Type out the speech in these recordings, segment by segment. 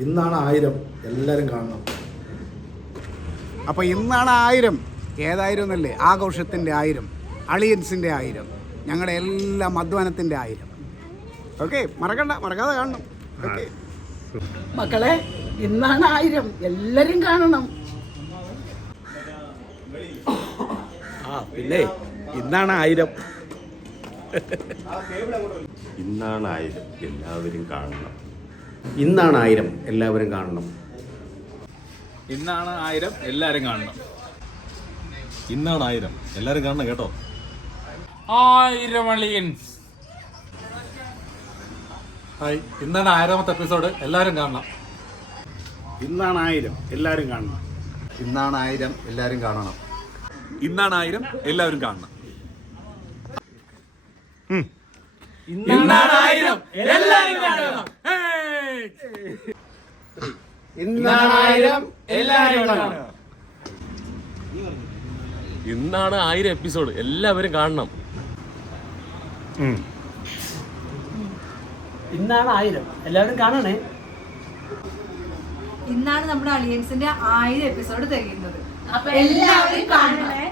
ഇന്നാണ് 1000 എല്ലാവരും കാണണം. അപ്പോൾ ഇന്നാണ് 1000. ഏതായിരം എന്നല്ലേ? ആഘോഷത്തിൻ്റെ 1000, അളിയൻസിൻ്റെ 1000, ഞങ്ങളുടെ എല്ലാം അധ്വാനത്തിൻ്റെ 1000. ഓക്കെ, മറക്കാതെ കാണണം. ഓക്കെ മക്കളെ, ഇന്നാണ് 1000, എല്ലാരും കാണണം. പിന്നെ ഇന്നാണ് 1000. ഇന്നാണ് 1000 എല്ലാവരും കാണണം. ഇന്നാണ് 1000 എല്ലാവരും കാണണം. ഇന്നാണ് 1000 എല്ലാവരും കാണണം. ഇന്നാണ് 1000 എല്ലാവരും കാണണം കേട്ടോ. 1000 അളിയൻസ്. ഹായ്, ഇന്നാണ് 1000ാമത്തെ എപ്പിസോഡ്, എല്ലാവരും കാണണം. ഇന്നാണ് 1000 എല്ലാവരും കാണണം. ഇന്നാണ് 1000 എല്ലാവരും കാണണം. ഇന്നാണ് 1000 എല്ലാവരും കാണണം. ഇന്നാണ് 1000 എല്ലാവരും കാണണം. ഇന്നാണ് 1000 എല്ലാവരും കാണണം. ഇന്നാണ് 1000 എപ്പിസോഡ് എല്ലാവരും കാണണം. ഇന്നാണ് 1000 എല്ലാവരും കാണണേ. ഇന്നാണ് നമ്മുടെ അലിയൻസിന്റെ 1000 എപ്പിസോഡ് തികയുന്നത്. അപ്പൊ എല്ലാവരും കാണണേ.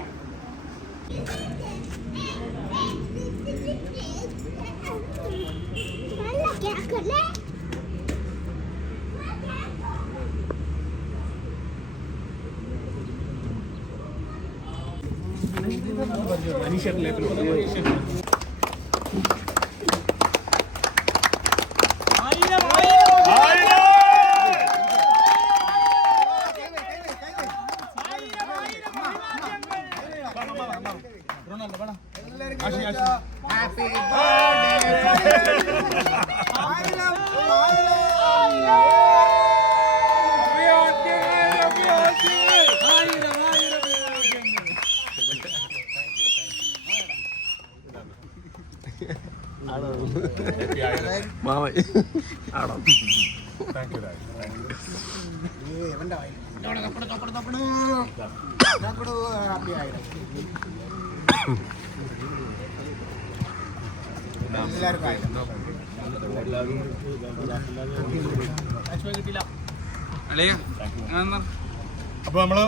അപ്പോൾ നമ്മൾ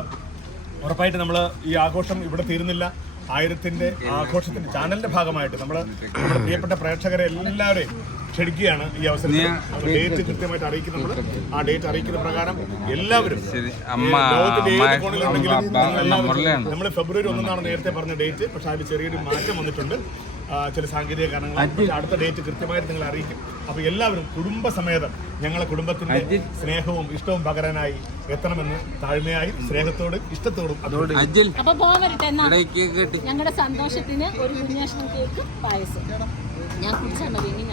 ഉറപ്പായിട്ട് നമ്മൾ ഈ ആഘോഷം ഇവിടെ തീരുന്നില്ല. 1000ന്റെ ആഘോഷത്തിന്റെ ചാനലിന്റെ ഭാഗമായിട്ട് നമ്മൾ നമ്മുടെ പ്രിയപ്പെട്ട പ്രേക്ഷകരെ എല്ലാവരെയും ക്ഷണിക്കുകയാണ് ഈ അവസരത്തിൽ. ഡേറ്റ് കൃത്യമായിട്ട് അറിയിക്കും. നമ്മൾ ആ ഡേറ്റ് അറിയിക്കുന്ന പ്രകാരം എല്ലാവരും ലോകത്തിന്റെ ഏത് കോണിലുണ്ടെങ്കിലും നമ്മൾ ഫെബ്രുവരി 1 നേരത്തെ പറഞ്ഞ ഡേറ്റ്. പക്ഷെ അതിൽ ചെറിയൊരു മാറ്റം വന്നിട്ടുണ്ട്. ചില സാങ്കേതിക കാരണങ്ങൾ. അടുത്ത ഡേറ്റ് കൃത്യമായിട്ട് നിങ്ങൾ അറിയിക്കും. അപ്പോൾ എല്ലാവരും കുടുംബസമേതം ഞങ്ങളെ കുടുംബത്തിന്റെ സ്നേഹവും ഇഷ്ടവും പകരാനായി എത്തണമെന്ന് താഴ്മയായി സ്നേഹത്തോടും ഇഷ്ടത്തോടും. അപ്പൊ പോവരട്ടെ. ഞങ്ങളുടെ സന്തോഷത്തിന് ഒരു കുഞ്ഞാഷ്ണം കേക്ക് പായസം ഞാൻ കുടിച്ചാൽ മതി.